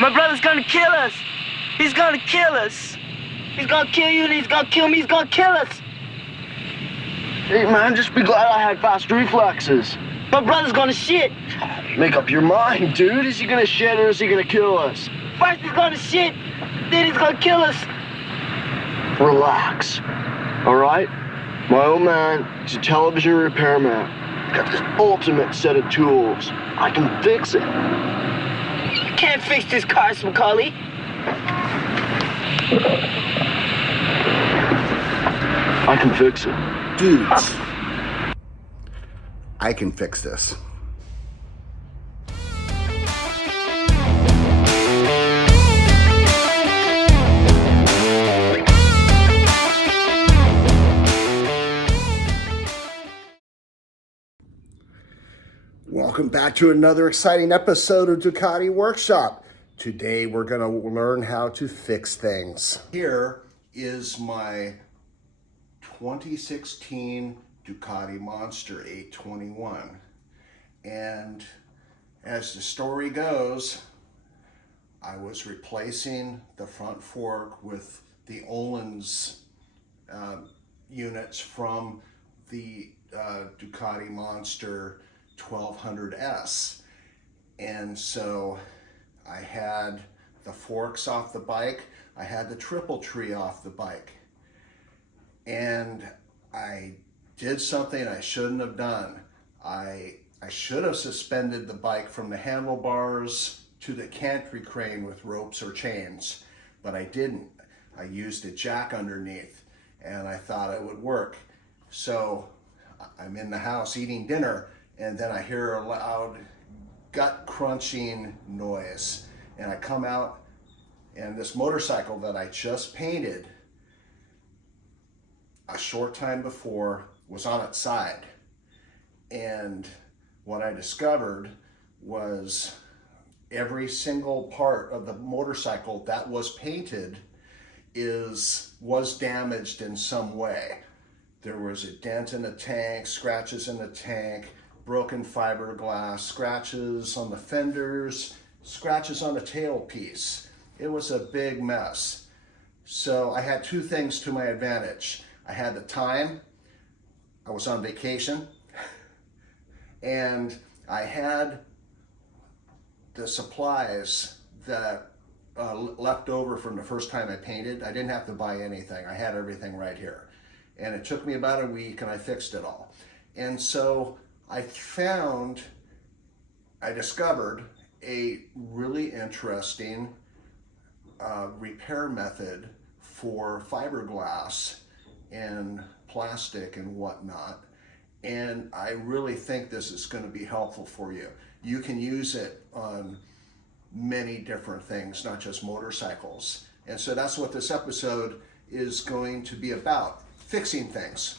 My brother's gonna kill us. He's gonna kill us. He's gonna kill you and he's gonna kill me. He's gonna kill us. Hey, man, just be glad I had fast reflexes. My brother's gonna shit. Make up your mind, dude. Is he gonna shit or is he gonna kill us? First he's gonna shit, then he's gonna kill us. Relax. All right? My old man, he's a television repairman. He's got this ultimate set of tools. I can fix it. You can't fix this car, Macaulay. I can fix it. Dudes, I can fix this. Welcome back to another exciting episode of Ducati Workshop. Today we're going to learn how to fix things. Here is my 2016 Ducati Monster 821. And as the story goes, I was replacing the front fork with the Öhlins units from the Ducati Monster 1200S. And so I had the forks off the bike, I had the triple tree off the bike, and I did something I shouldn't have done. I should have suspended the bike from the handlebars to the cantry crane with ropes or chains, but I didn't. I used a jack underneath, and I thought it would work. So I'm in the house eating dinner, and then I hear a loud gut crunching noise. And I come out, and this motorcycle that I just painted a short time before was on its side. And what I discovered was every single part of the motorcycle that was painted was damaged in some way. There was a dent in the tank, scratches in the tank, broken fiberglass, scratches on the fenders, scratches on the tailpiece. It was a big mess. So I had two things to my advantage. I had the time, I was on vacation, and I had the supplies that left over from the first time I painted. I didn't have to buy anything. I had everything right here. And it took me about a week and I fixed it all. And so I discovered a really interesting repair method for fiberglass and plastic and whatnot. And I really think this is going to be helpful for you. You can use it on many different things, not just motorcycles. And so that's what this episode is going to be about, fixing things.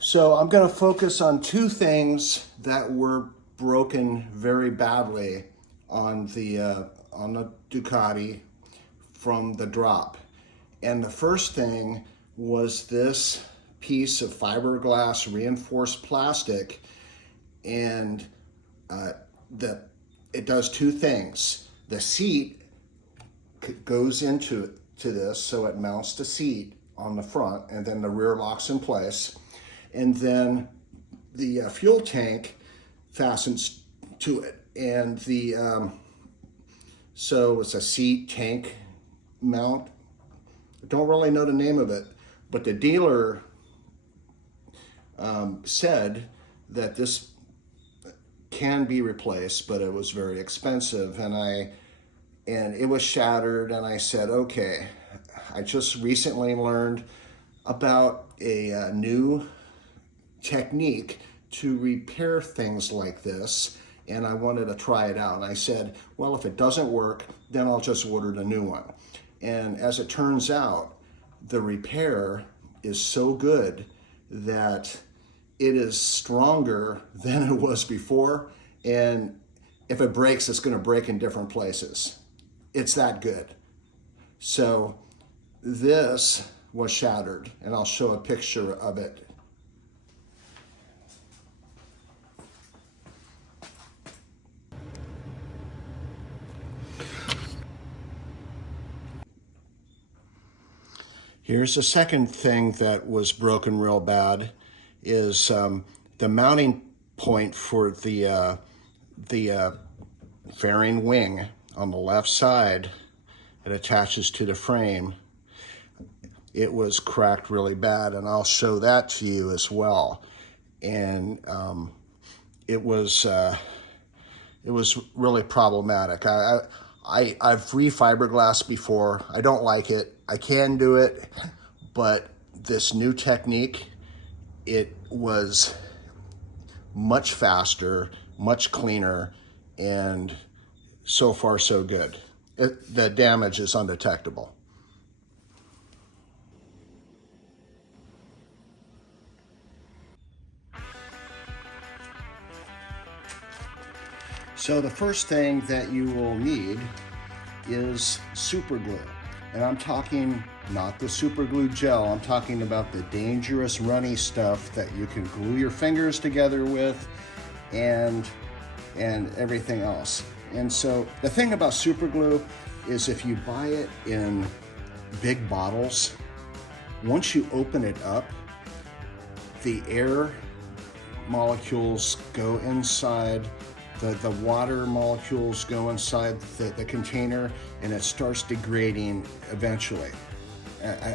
So I'm going to focus on two things that were broken very badly on the Ducati from the drop. And the first thing was this piece of fiberglass reinforced plastic, and it does two things. The seat goes into this, so it mounts the seat on the front, and then the rear locks in place. And then the fuel tank fastens to it. And so it's a seat tank mount. I don't really know the name of it, but the dealer said that this can be replaced, but it was very expensive. And it was shattered, and I said, okay, I just recently learned about a new technique to repair things like this, and I wanted to try it out. And I said, well, if it doesn't work, then I'll just order the new one. And as it turns out, the repair is so good that it is stronger than it was before, and if it breaks, it's going to break in different places. It's that good. So this was shattered, and I'll show a picture of it. Here's the second thing that was broken real bad is the mounting point for the fairing wing on the left side that attaches to the frame. It was cracked really bad, and I'll show that to you as well. And it was really problematic. I've refiberglassed before. I don't like it. I can do it, but this new technique, it was much faster, much cleaner, and so far so good. The damage is undetectable. So the first thing that you will need is super glue. And I'm talking not the super glue gel, I'm talking about the dangerous runny stuff that you can glue your fingers together with and everything else. And so the thing about super glue is if you buy it in big bottles, once you open it up, the air molecules go inside, the water molecules go inside the container, and it starts degrading eventually,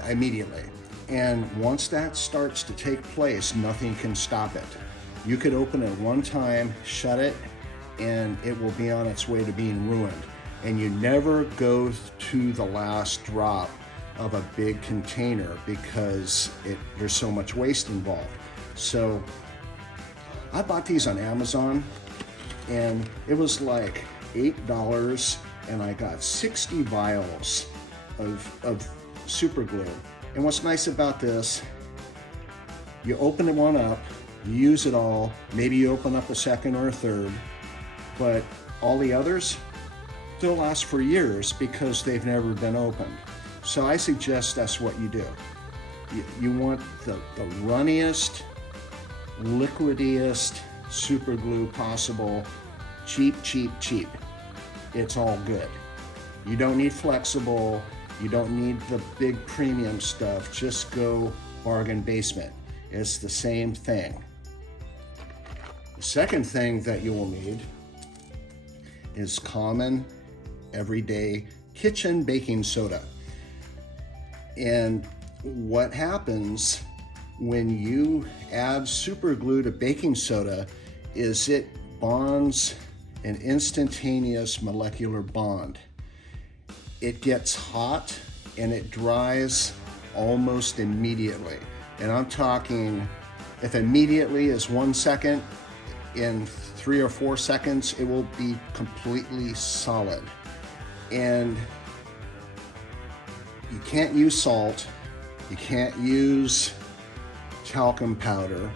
immediately. And once that starts to take place, nothing can stop it. You could open it one time, shut it, and it will be on its way to being ruined. And you never go to the last drop of a big container because there's so much waste involved. So I bought these on Amazon, and it was like $8, and I got 60 vials of super glue. And what's nice about this, you open one up, you use it all, maybe you open up a second or a third, but all the others, they'll last for years because they've never been opened. So I suggest that's what you do. You want the runniest, liquidiest super glue possible. Cheap, cheap, cheap. It's all good. You don't need flexible. You don't need the big premium stuff. Just go bargain basement. It's the same thing. The second thing that you will need is common, everyday kitchen baking soda. And what happens when you add super glue to baking soda is it bonds an instantaneous molecular bond. It gets hot and it dries almost immediately. And I'm talking, if immediately is 1 second, in 3 or 4 seconds, it will be completely solid. And you can't use salt, you can't use talcum powder,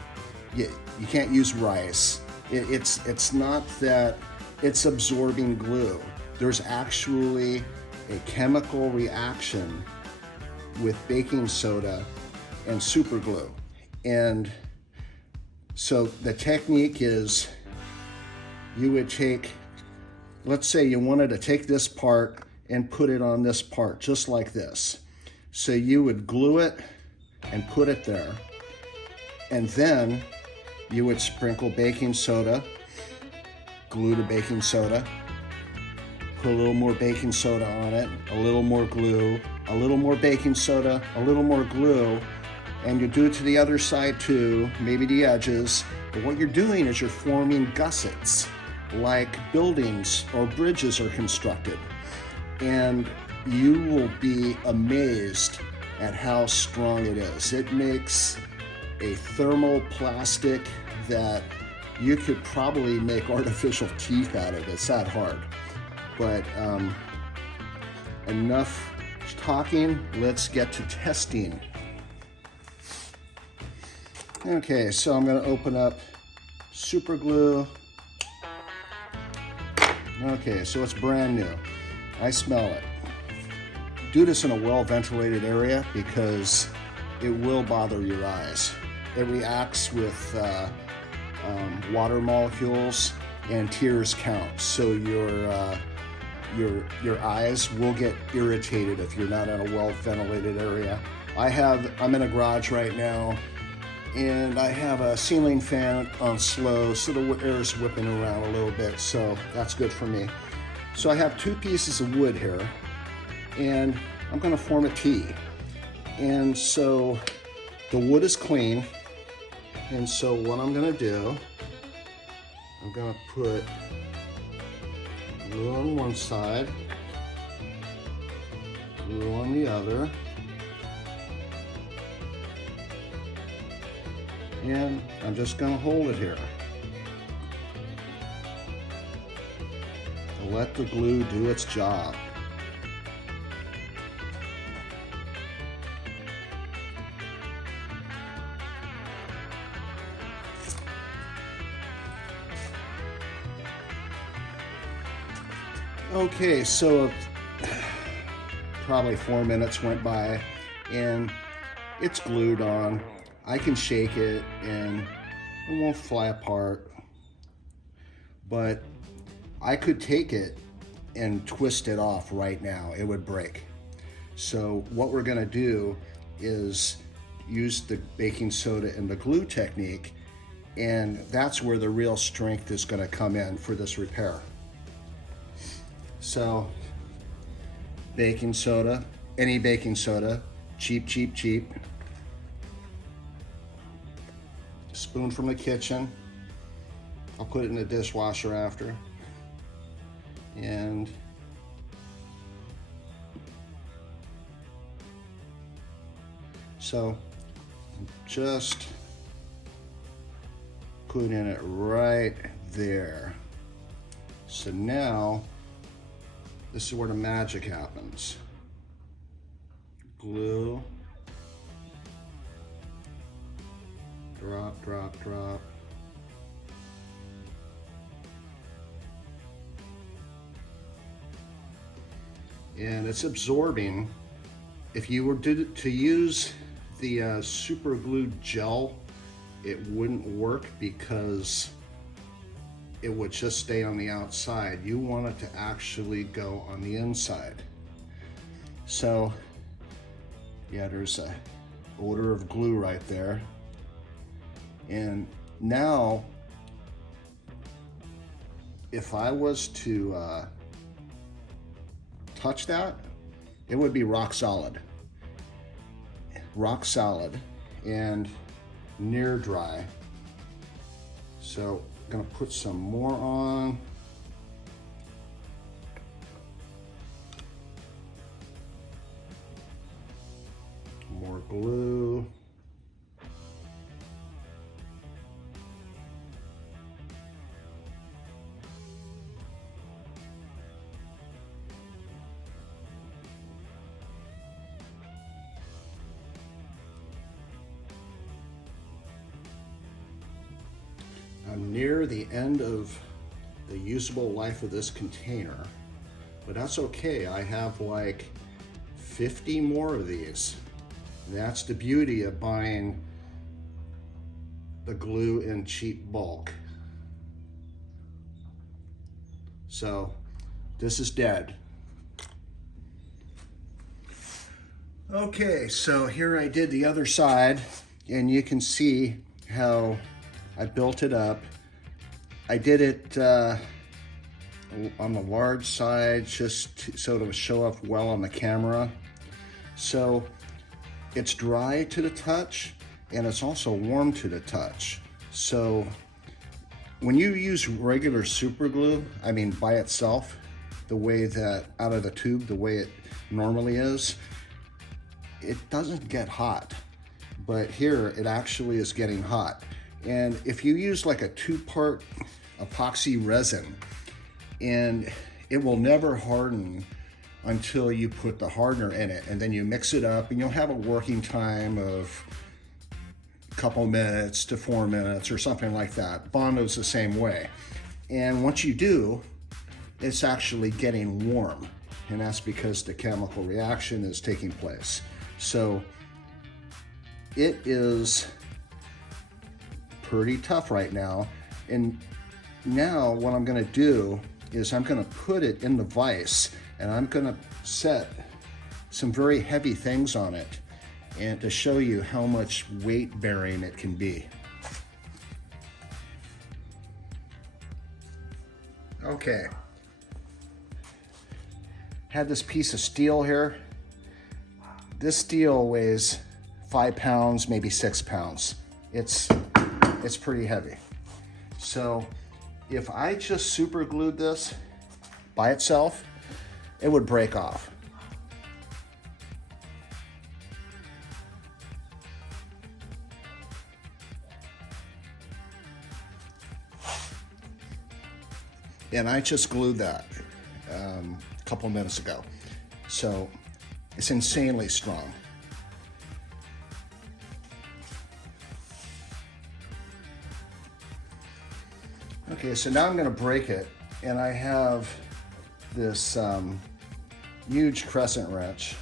you can't use rice. It's not that it's absorbing glue. There's actually a chemical reaction with baking soda and super glue. And so the technique is you would take, let's say you wanted to take this part and put it on this part, just like this. So you would glue it and put it there. And then you would sprinkle baking soda, glue to baking soda, put a little more baking soda on it, a little more glue, a little more baking soda, a little more glue, and you do it to the other side too, maybe the edges. But what you're doing is you're forming gussets, like buildings or bridges are constructed. And you will be amazed at how strong it is. It makes a thermoplastic that you could probably make artificial teeth out of. It's that hard. But enough talking, let's get to testing. Okay, so I'm going to open up super glue. Okay, so it's brand new. I smell it. Do this in a well-ventilated area because it will bother your eyes. It reacts with water molecules and tears count, so your eyes will get irritated if you're not in a well-ventilated area. I'm in a garage right now, and I have a ceiling fan on slow, so the air's whipping around a little bit, so that's good for me. So I have 2 pieces of wood here, and I'm gonna form a T. And so the wood is clean, and so what I'm gonna do, I'm gonna put glue on one side, glue on the other, and I'm just gonna hold it here. And let the glue do its job. Okay, so probably 4 minutes went by and it's glued on. I can shake it and it won't fly apart, but I could take it and twist it off right now. It would break. So what we're gonna do is use the baking soda and the glue technique, and that's where the real strength is gonna come in for this repair. So baking soda, any baking soda, cheap, cheap, cheap. Spoon from the kitchen. I'll put it in the dishwasher after. And so just putting it right there. So now this is where the magic happens. Glue, drop, drop, drop. And it's absorbing. If you were to use the super glue gel, it wouldn't work because it would just stay on the outside. You want it to actually go on the inside. So yeah, there's a odor of glue right there. And now, if I was to touch that, it would be rock solid. Rock solid and near dry. So I'm gonna put some more on. More glue. I'm near the end of the usable life of this container, but that's okay. I have like 50 more of these. And that's the beauty of buying the glue in cheap bulk. So this is dead. Okay, so here I did the other side, and you can see how I built it up. I did it on the large side just so it would show up well on the camera. So it's dry to the touch and it's also warm to the touch. So when you use regular super glue, I mean by itself, the way that out of the tube, the way it normally is, it doesn't get hot. But here it actually is getting hot. And if you use like a 2-part epoxy resin, and it will never harden until you put the hardener in it, and then you mix it up and you'll have a working time of a couple minutes to 4 minutes or something like that. Bondo's the same way. And once you do, it's actually getting warm, and that's because the chemical reaction is taking place. So it is pretty tough right now. And now what I'm gonna do is I'm gonna put it in the vise, and I'm gonna set some very heavy things on it. and to show you how much weight bearing it can be. Okay. Had this piece of steel here. This steel weighs 5 pounds, maybe 6 pounds. It's pretty heavy. So if I just super glued this by itself, it would break off. And I just glued that a couple minutes ago. So it's insanely strong. Okay, so now I'm going to break it, and I have this huge crescent wrench.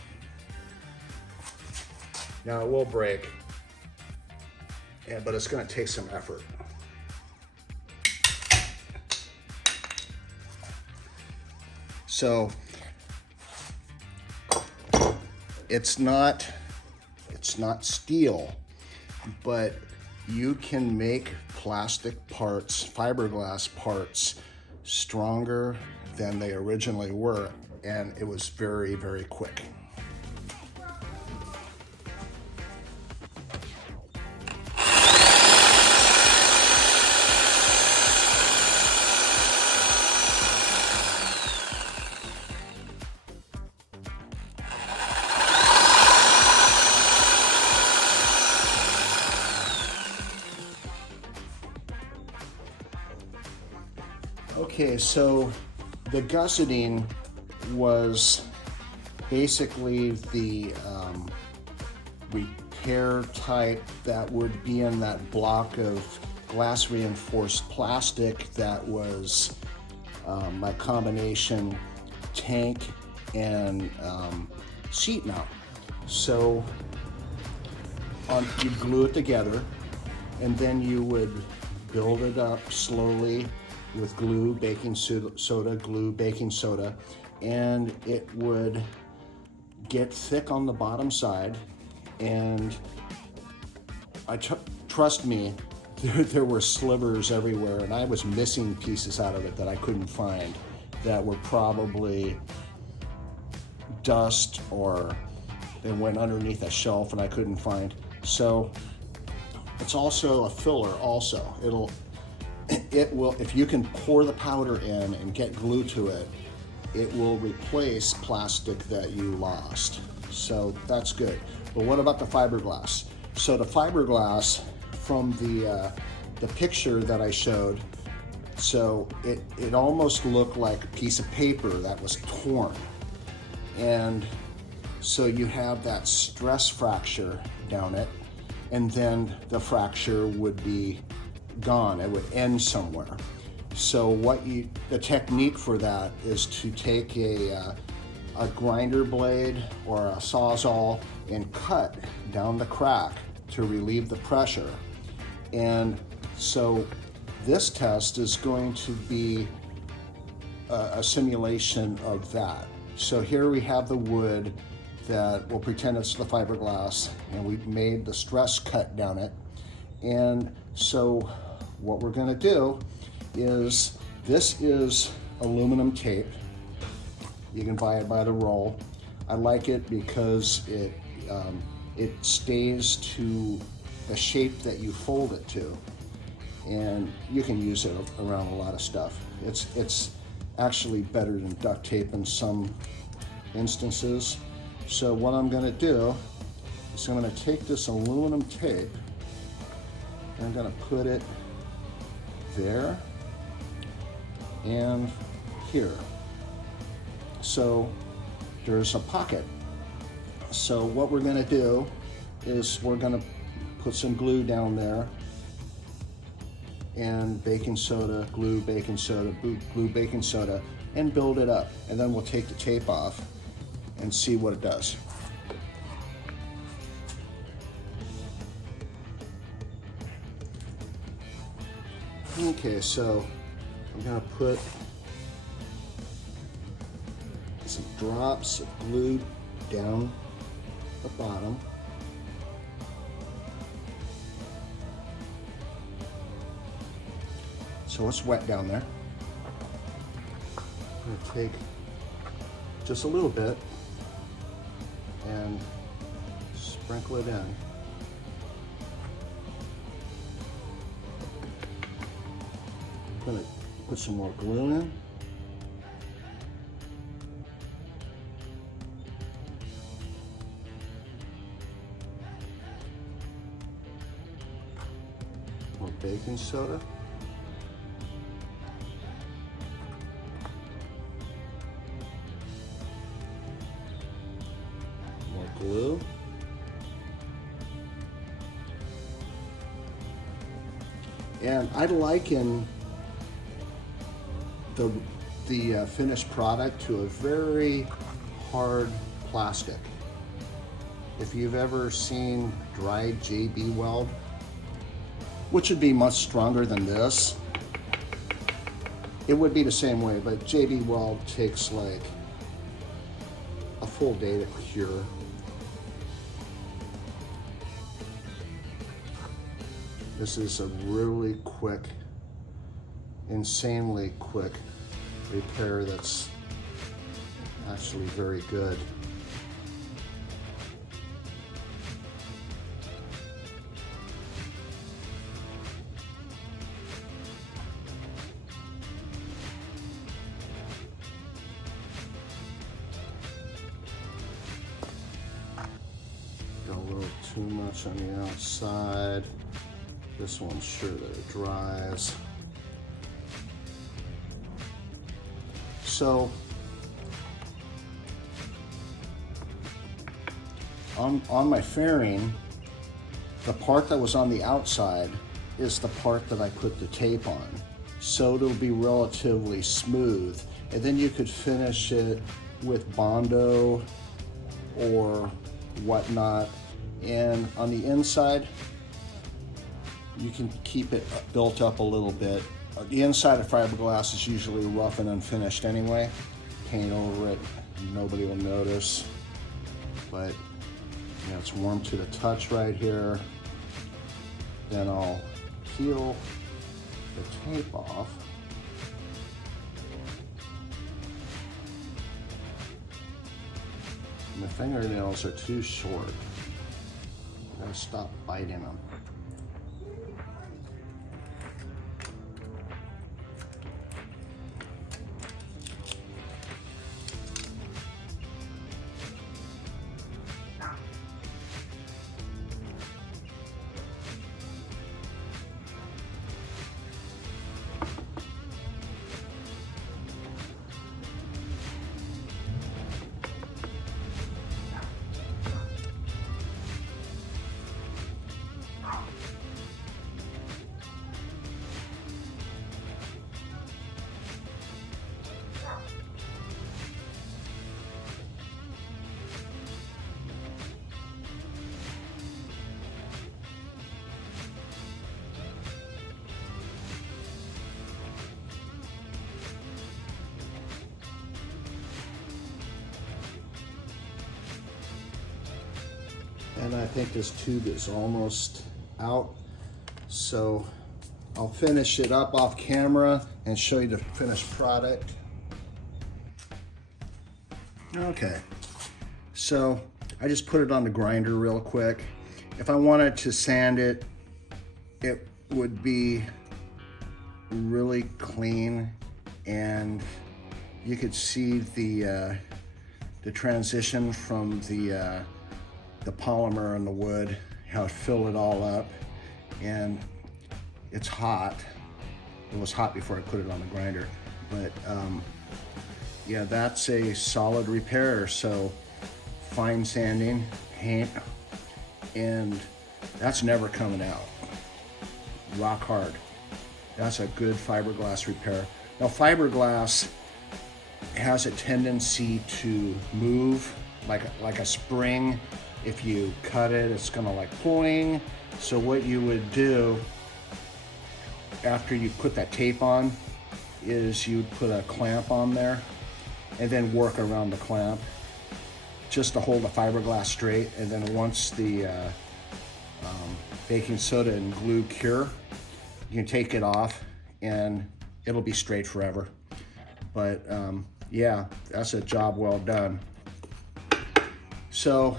Now it will break, but it's going to take some effort. So it's not steel, but you can make plastic parts, fiberglass parts, stronger than they originally were, and it was very, very quick. Okay, so the gusseting was basically the repair type that would be in that block of glass reinforced plastic that was my combination tank and sheet mount. So you glue it together, and then you would build it up slowly with glue, baking soda, glue, baking soda, and it would get thick on the bottom side. And trust me, there were slivers everywhere, and I was missing pieces out of it that I couldn't find that were probably dust, or they went underneath a shelf and I couldn't find. So it's also a filler also. It will, if you can pour the powder in and get glue to it, it will replace plastic that you lost. So that's good. But what about the fiberglass? So the fiberglass from the picture that I showed, so it almost looked like a piece of paper that was torn. And so you have that stress fracture down it, and then the fracture would be gone. It would end somewhere. So the technique for that is to take a grinder blade or a sawzall and cut down the crack to relieve the pressure. And so this test is going to be a simulation of that. So here we have the wood that we'll pretend it's the fiberglass, and we've made the stress cut down it. And so what we're going to do is, this is aluminum tape. You can buy it by the roll. I like it because it stays to the shape that you fold it to, and you can use it around a lot of stuff. It's actually better than duct tape in some instances. So what I'm going to do is I'm going to take this aluminum tape and I'm going to put it there and here. So there's a pocket. So what we're going to do is we're going to put some glue down there, and baking soda, glue, baking soda, glue, baking soda, and build it up. And then we'll take the tape off and see what it does. Okay, so I'm gonna put some drops of glue down the bottom, So it's wet down there. I'm gonna take just a little bit and sprinkle it in. I'm gonna put some more glue in. More baking soda. More glue. And I liken the finished product to a very hard plastic. If you've ever seen dried JB weld, which would be much stronger than this, it would be the same way, but JB weld takes like a full day to cure. This is a really quick, insanely quick repair that's actually very good. Got a little too much on the outside. This one's sure that it dries. So on my fairing, the part that was on the outside is the part that I put the tape on. So it'll be relatively smooth. And then you could finish it with Bondo or whatnot. And on the inside, you can keep it built up a little bit. The inside of fiberglass is usually rough and unfinished anyway. Paint over it, nobody will notice. But you know, it's warm to the touch right here. Then I'll peel the tape off. My fingernails are too short. I gotta stop biting them. And I think this tube is almost out. So I'll finish it up off camera and show you the finished product. Okay, so I just put it on the grinder real quick. If I wanted to sand it, it would be really clean, and you could see the transition from the polymer and the wood, how it filled it all up. And it's hot. It was hot before I put it on the grinder, but yeah, that's a solid repair. So fine sanding, paint, and that's never coming out. Rock hard. That's a good fiberglass repair. Now fiberglass has a tendency to move like a spring. If you cut it, it's gonna like poing. So what you would do after you put that tape on is you put a clamp on there and then work around the clamp just to hold the fiberglass straight. And then once the baking soda and glue cure, you can take it off and it'll be straight forever. But yeah, that's a job well done. So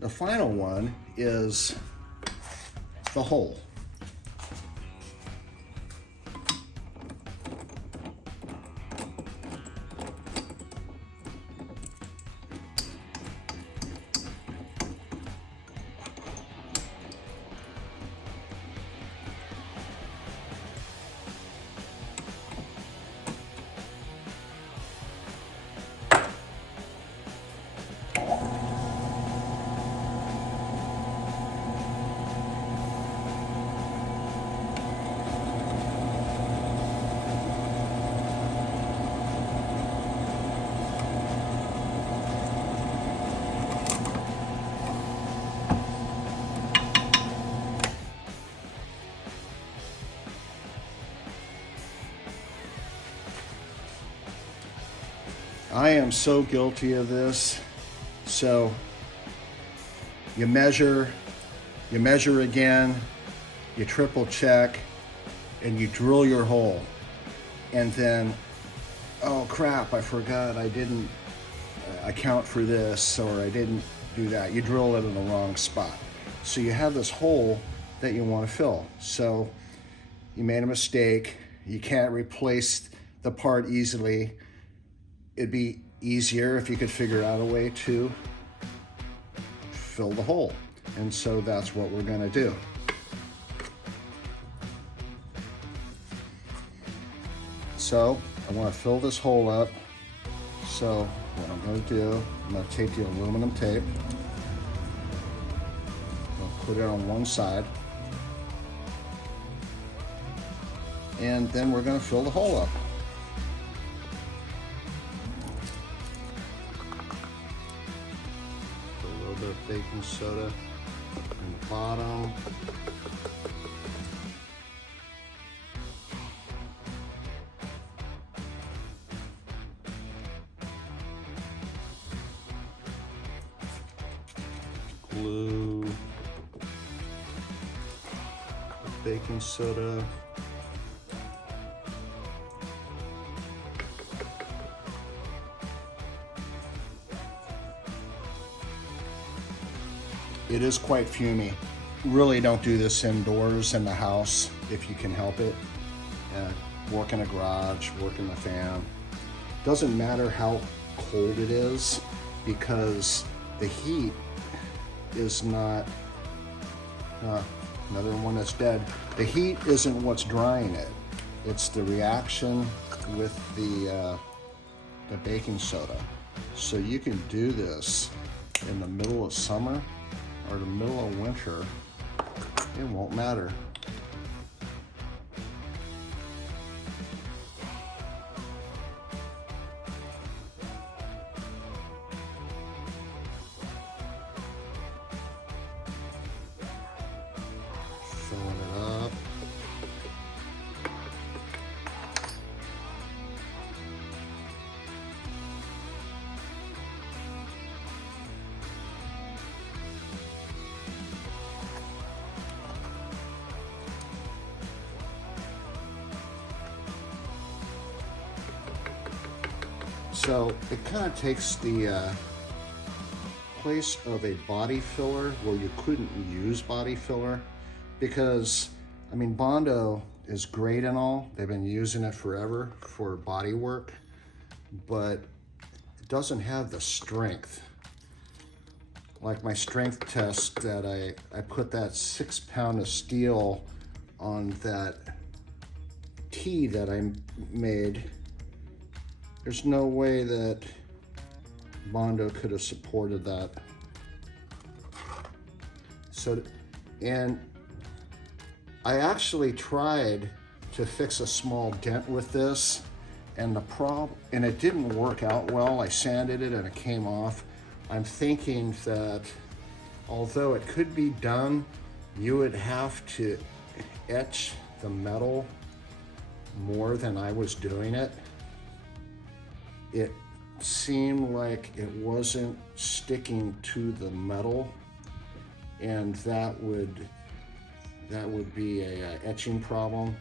the final one is the hole. I am so guilty of this. So you measure again, you triple check, and you drill your hole. And then, oh crap, I forgot I didn't account for this, or I didn't do that. You drill it in the wrong spot. So you have this hole that you want to fill. So you made a mistake. You can't replace the part easily. It'd be easier if you could figure out a way to fill the hole. And so that's what we're gonna do. So I wanna fill this hole up. So what I'm gonna do, I'm gonna take the aluminum tape. I'll put it on one side. And then we're gonna fill the hole up. Of baking soda in the bottom. Glue. Baking soda. It is quite fumy. Really don't do this indoors in the house if you can help it. Work in a garage, work in the fan. Doesn't matter how cold it is, because the heat is not, another one that's dead. The heat isn't what's drying it. It's the reaction with the baking soda. So you can do this in the middle of summer or the middle of winter, it won't matter. Filling it up. So it kind of takes the place of a body filler where you couldn't use body filler, because I mean, Bondo is great and all. They've been using it forever for body work, but it doesn't have the strength. Like my strength test that I put that 6 pound of steel on that T that I made. There's no way that Bondo could have supported that. So, and I actually tried to fix a small dent with this, and it didn't work out well. I sanded it and it came off. I'm thinking that although it could be done, you would have to etch the metal more than I was doing it. It seemed like it wasn't sticking to the metal, and that would That would be a etching problem.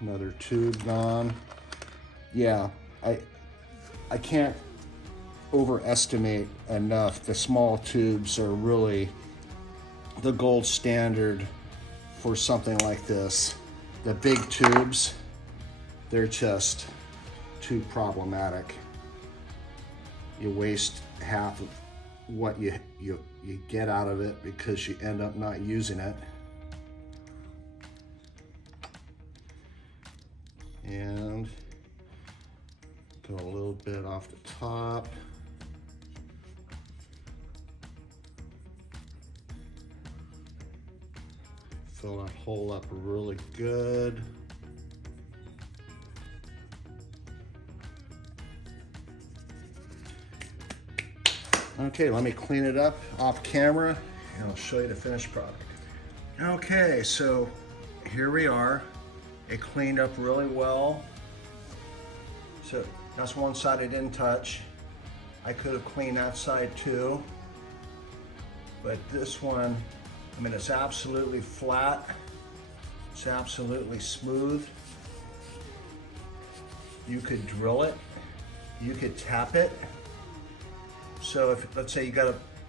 Another tube gone. Yeah, I can't overestimate enough. The small tubes are really the gold standard for something like this. The big tubes, they're just too problematic. You waste half of what you get out of it because you end up not using it. And go a little bit off the top. Fill that hole up really good. Okay, let me clean it up off camera and I'll show you the finished product. Okay, so here we are. It cleaned up really well. So that's one side I didn't touch. I could have cleaned that side too. But this one, I mean, it's absolutely flat. It's absolutely smooth. You could drill it. You could tap it. So if, let's say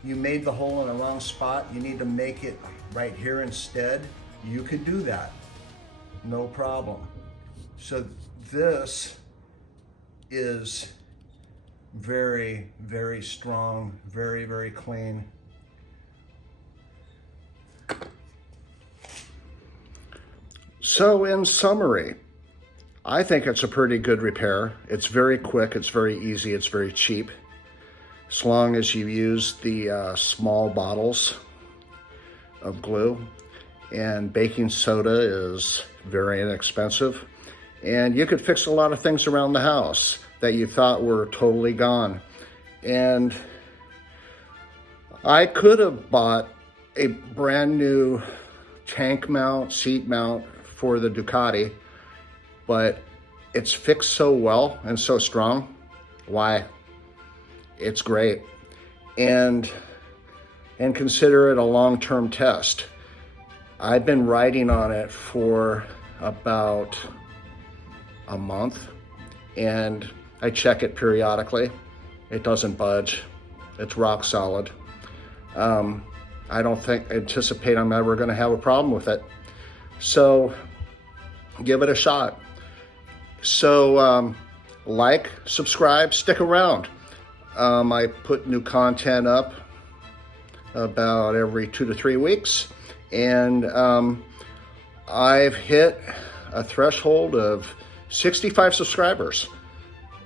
you made the hole in the wrong spot, you need to make it right here instead, you could do that. No problem. So this is very, very strong, very, very clean. So in summary, I think it's a pretty good repair. It's very quick, it's very easy, it's very cheap. As long as you use the small bottles of glue. And baking soda is very inexpensive. And you could fix a lot of things around the house that you thought were totally gone. And I could have bought a brand new tank mount, seat mount for the Ducati, but it's fixed so well and so strong. Why? It's great. And consider it a long-term test. I've been riding on it for about a month and I check it periodically. It doesn't budge. It's rock solid. I don't anticipate I'm ever gonna have a problem with it. So give it a shot. So like, subscribe, stick around. I put new content up about every 2 to 3 weeks. And I've hit a threshold of 65 subscribers,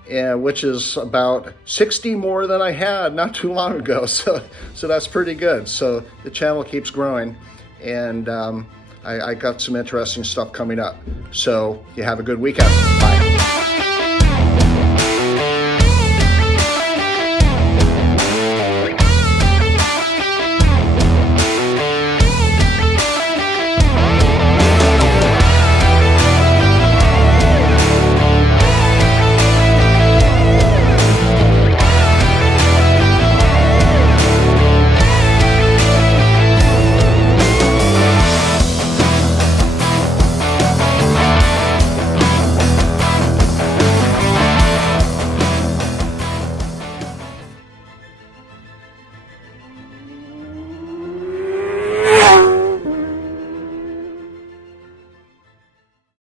which is about 60 more than I had not too long ago. So that's pretty good. So the channel keeps growing, and I got some interesting stuff coming up. So you have a good weekend. Bye.